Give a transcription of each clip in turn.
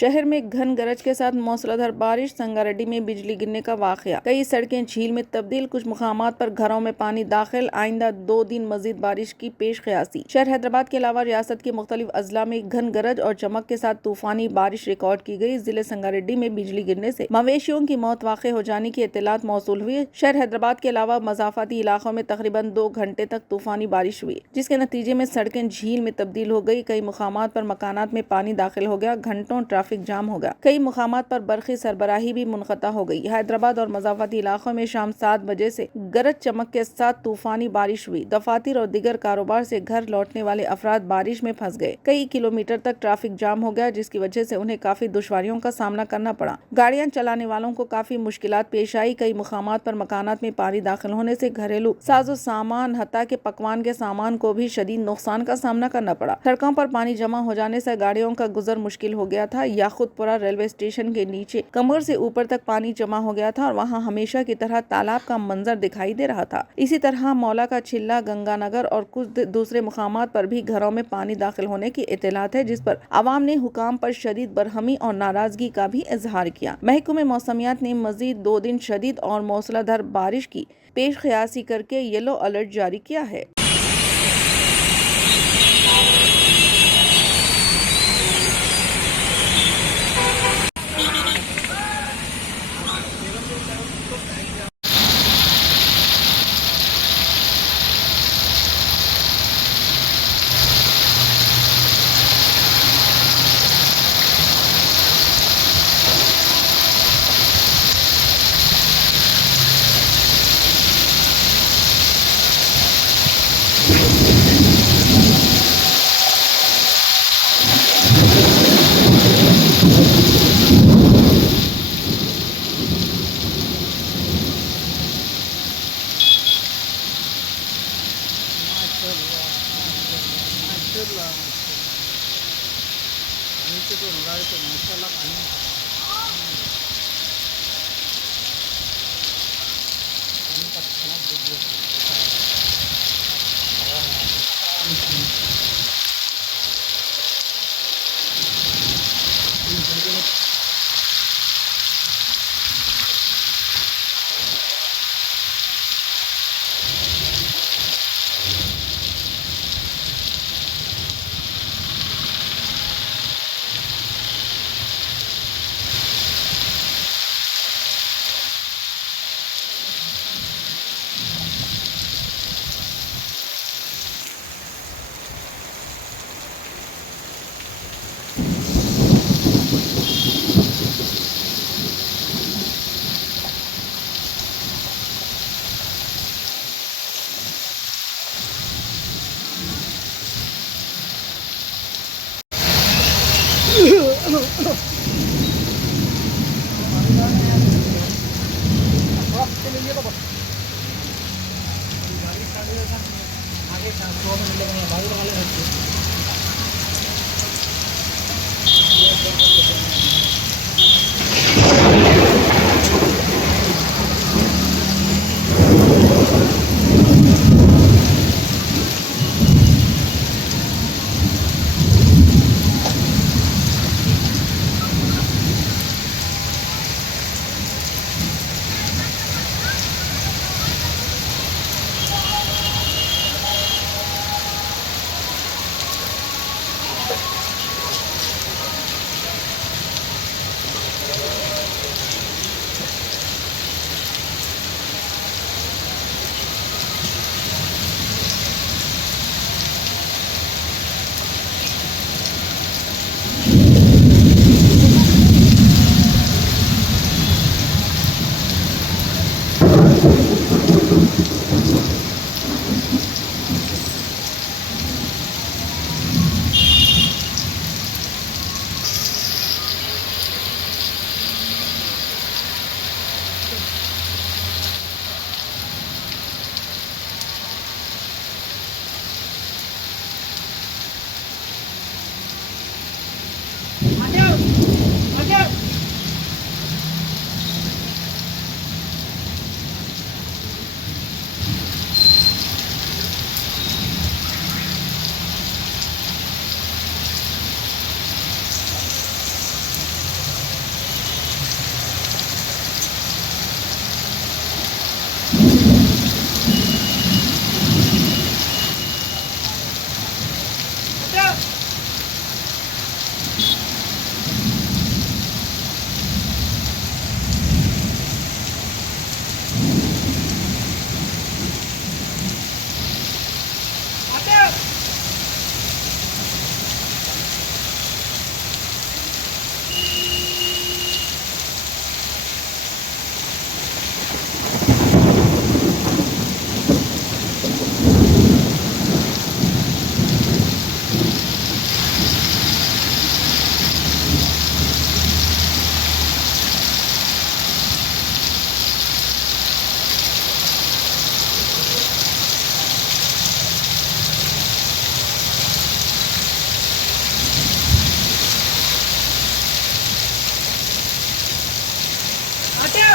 शहर में घन गरज के साथ मूसलाधार बारिश, संगारेड्डी में बिजली गिरने का वाकया, कई सड़कें झील में तब्दील, कुछ मुकामात पर घरों में पानी दाखिल। आइंदा 2 दिन मजीद बारिश की पेश क़यासी। शहर हैदराबाद के अलावा रियासत के मुख्तलिफ अजला में घन गरज और चमक के साथ तूफानी बारिश रिकॉर्ड की गई। जिले संगारेड्डी में बिजली गिरने से मवेशियों की मौत वाक़ हो जाने की इत्तलात मौसूल हुई। शहर हैदराबाद के अलावा मज़ाफ़ाती इलाकों में तकरीबन 2 घंटे तक तूफानी बारिश हुई, जिसके नतीजे में सड़कें झील में तब्दील हो गई। कई मुकामात पर मकानात में पानी दाखिल हो गया, घंटों ट्रैफिक जाम हो गया। कई मुकामात पर बरक़ी सरबराही भी मुनक़ता हो गई। हैदराबाद और मज़ाफ़ाती इलाकों में शाम 7 बजे से गरज चमक के साथ तूफानी बारिश हुई। दफातर और दिगर कारोबार से घर लौटने वाले अफराद बारिश में फंस गए। कई किलोमीटर तक ट्रैफिक जाम हो गया, जिसकी वजह से उन्हें काफी दुश्वारियों का सामना करना पड़ा। गाड़ियां चलाने वालों को काफी मुश्किलात पेश आई। कई मुकामात पर मकानात में पानी दाखिल होने से घरेलू साजो सामान हत्ता के पकवान के सामान को भी शदीद नुकसान का सामना करना पड़ा। सड़कों पर पानी जमा हो जाने से गाड़ियों का गुजर मुश्किल हो गया था। याखुतपुरा रेलवे स्टेशन के नीचे कमर से ऊपर तक पानी जमा हो गया था और वहां हमेशा की तरह तालाब का मंजर दिखाई दे रहा था। इसी तरह मौला का चिल्ला, गंगानगर और कुछ दूसरे मुकामात पर भी घरों में पानी दाखिल होने की इत्तलात है, जिस पर आवाम ने हुकाम पर शदीद बरहमी और नाराजगी का भी इजहार किया। महकमे मौसमियात ने मजीद 2 दिन शदीद और मूसलाधार बारिश की पेश क़यासी करके येलो अलर्ट जारी किया है।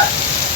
है।